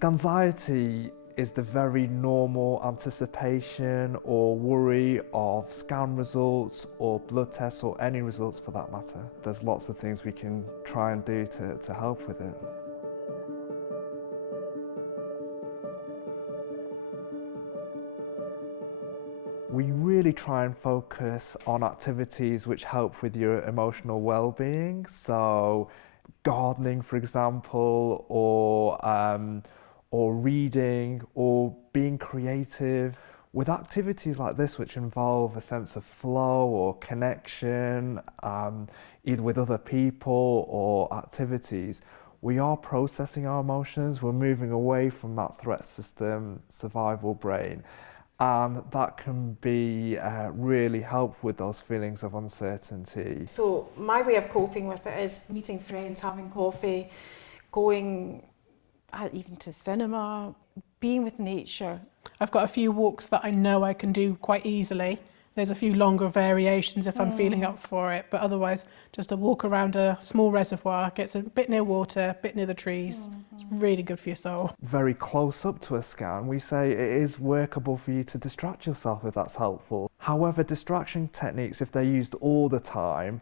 Scanxiety is the very normal anticipation or worry of scan results or blood tests or any results for that matter. There's lots of things we can try and do to help with it. We really try and focus on activities which help with your emotional well-being. So gardening, for example, or reading, or being creative. With activities like this which involve a sense of flow or connection, either with other people or activities, we are processing our emotions. We're moving away from that threat system, survival brain, and that can be really helpful with those feelings of uncertainty. So my way of coping with it is meeting friends, having coffee, going even to cinema, being with nature. I've got a few walks that I know I can do quite easily. There's a few longer variations if I'm feeling up for it, but otherwise just a walk around a small reservoir, gets a bit near water, a bit near the trees. It's really good for your soul. Very close up to a scan, we say it is workable for you to distract yourself if that's helpful. However, distraction techniques, if they're used all the time,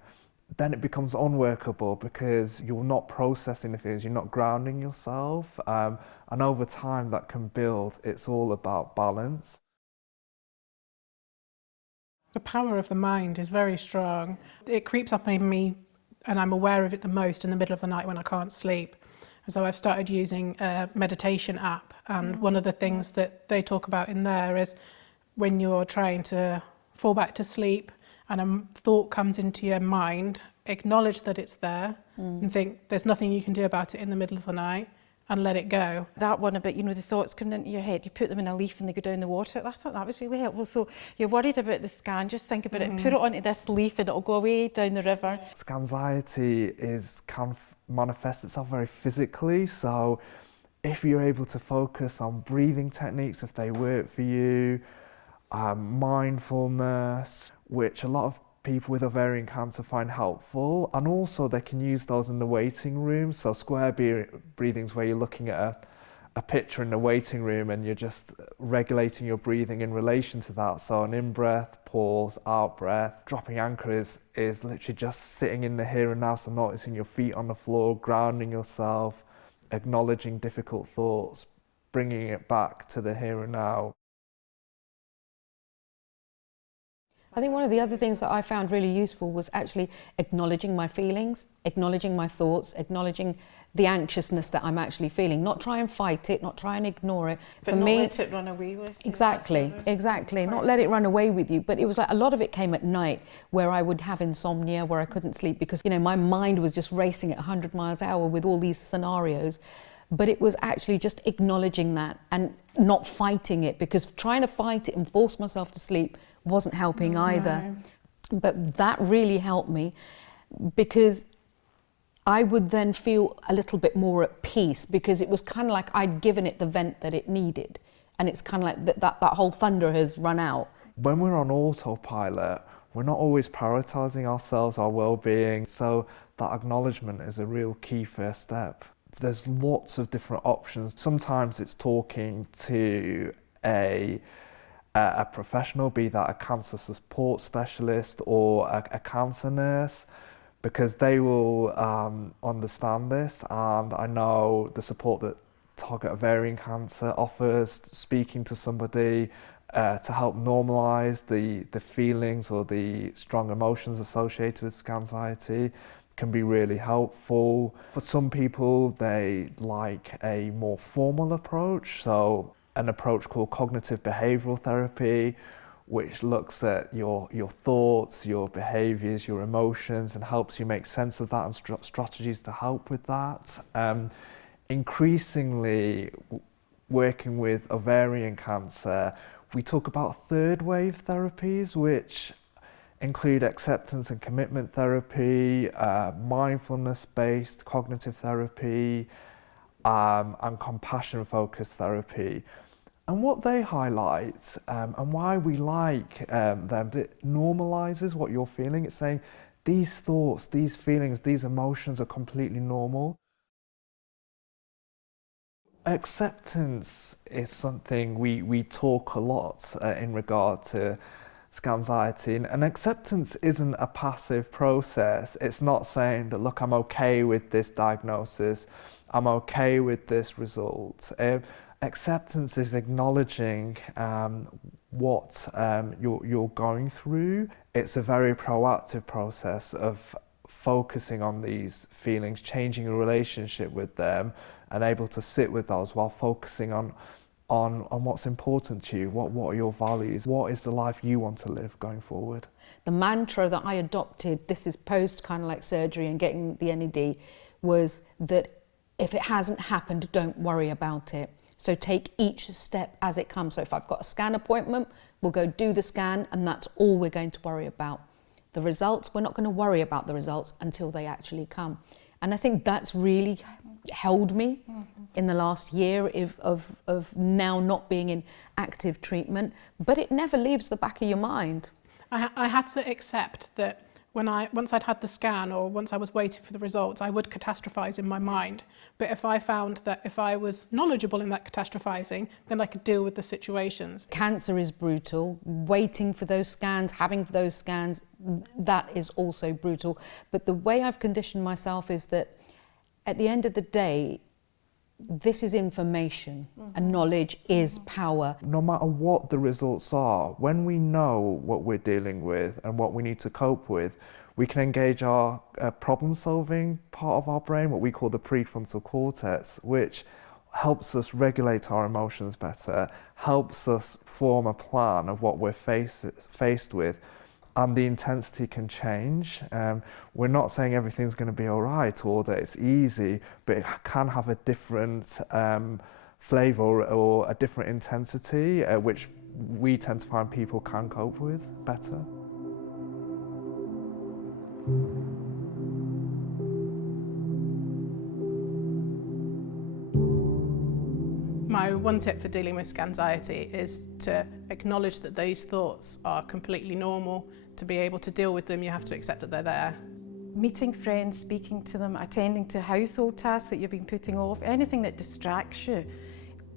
then it becomes unworkable because you're not processing the feelings, you're not grounding yourself, and over time that can build. It's all about balance. The power of the mind is very strong. It creeps up in me and I'm aware of it the most in the middle of the night when I can't sleep. And so I've started using a meditation app, and one of the things that they talk about in there is when you're trying to fall back to sleep and a thought comes into your mind, acknowledge that it's there and think there's nothing you can do about it in the middle of the night, and let it go. That one about, the thoughts coming into your head, you put them in a leaf and they go down the water. I thought that was really helpful. So you're worried about the scan, just think about it, put it onto this leaf and it'll go away down the river. Scanxiety can manifest itself very physically, so if you're able to focus on breathing techniques, if they work for you, mindfulness, which a lot of people with ovarian cancer find helpful, and also they can use those in the waiting room. So square breathing is where you're looking at a picture in the waiting room and you're just regulating your breathing in relation to that. So an in-breath, pause, out-breath. Dropping anchor is literally just sitting in the here and now, so noticing your feet on the floor, grounding yourself, acknowledging difficult thoughts, bringing it back to the here and now. I think one of the other things that I found really useful was actually acknowledging my feelings, acknowledging my thoughts, acknowledging the anxiousness that I'm actually feeling. Not try and fight it, not try and ignore it. But for not me, let it run away with you. Exactly. Not let it run away with you. But it was like a lot of it came at night where I would have insomnia, where I couldn't sleep because, my mind was just racing at 100 miles an hour with all these scenarios. But it was actually just acknowledging that and not fighting it, because trying to fight it and force myself to sleep wasn't helping either. But that really helped me, because I would then feel a little bit more at peace, because it was kind of like I'd given it the vent that it needed, and it's kind of like that whole thunder has run out. When we're on autopilot, we're not always prioritising ourselves, our well-being, so that acknowledgement is a real key first step. There's lots of different options. Sometimes it's talking to a professional, be that a cancer support specialist or a cancer nurse, because they will understand this, and I know the support that Target Ovarian Cancer offers, speaking to somebody to help normalise the feelings or the strong emotions associated with scanxiety can be really helpful. For some people, they like a more formal approach, so an approach called cognitive behavioural therapy, which looks at your thoughts, your behaviours, your emotions, and helps you make sense of that and strategies to help with that. Increasingly, working with ovarian cancer, we talk about third wave therapies, which include acceptance and commitment therapy, mindfulness-based cognitive therapy, and compassion-focused therapy. And what they highlight, and why we like them, it normalises what you're feeling. It's saying these thoughts, these feelings, these emotions are completely normal. Acceptance is something we talk a lot in regard to scanxiety, and acceptance isn't a passive process. It's not saying that, look, I'm okay with this diagnosis, I'm okay with this result. Acceptance is acknowledging what you're going through. It's a very proactive process of focusing on these feelings, changing your relationship with them, and able to sit with those while focusing on what's important to you, what are your values, what is the life you want to live going forward. The mantra that I adopted, this is post kind of like surgery and getting the NED, was that if it hasn't happened, don't worry about it. So take each step as it comes. So if I've got a scan appointment, we'll go do the scan, and that's all we're going to worry about. The results, we're not going to worry about the results until they actually come. And I think that's really held me in the last year of now not being in active treatment, but it never leaves the back of your mind. I had to accept that once I'd had the scan or once I was waiting for the results, I would catastrophise in my mind. But if I found that if I was knowledgeable in that catastrophising, then I could deal with the situations. Cancer is brutal. Waiting for those scans, having those scans, that is also brutal. But the way I've conditioned myself is that at the end of the day, this is information and knowledge is power. No matter what the results are, when we know what we're dealing with and what we need to cope with, we can engage our problem-solving part of our brain, what we call the prefrontal cortex, which helps us regulate our emotions better, helps us form a plan of what we're faced with, and the intensity can change. We're not saying everything's going to be all right or that it's easy, but it can have a different flavour or a different intensity, which we tend to find people can cope with better. My one tip for dealing with scanxiety is to acknowledge that those thoughts are completely normal. To be able to deal with them, you have to accept that they're there. Meeting friends, speaking to them, attending to household tasks that you've been putting off, anything that distracts you,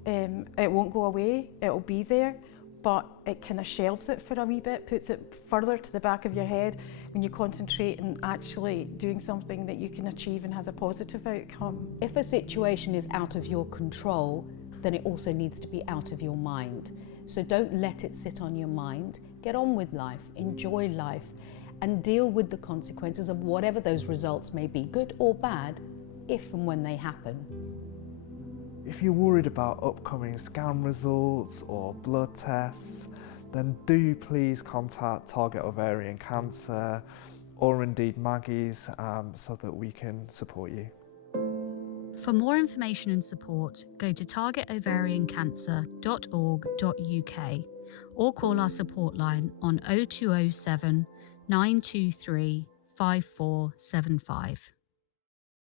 it won't go away, it'll be there, but it kind of shelves it for a wee bit, puts it further to the back of your head when you concentrate on actually doing something that you can achieve and has a positive outcome. If a situation is out of your control, then it also needs to be out of your mind. So don't let it sit on your mind. Get on with life, enjoy life, and deal with the consequences of whatever those results may be, good or bad, if and when they happen. If you're worried about upcoming scan results or blood tests, then do please contact Target Ovarian Cancer or indeed Maggie's so that we can support you. For more information and support, go to targetovariancancer.org.uk or call our support line on 0207 923 5475.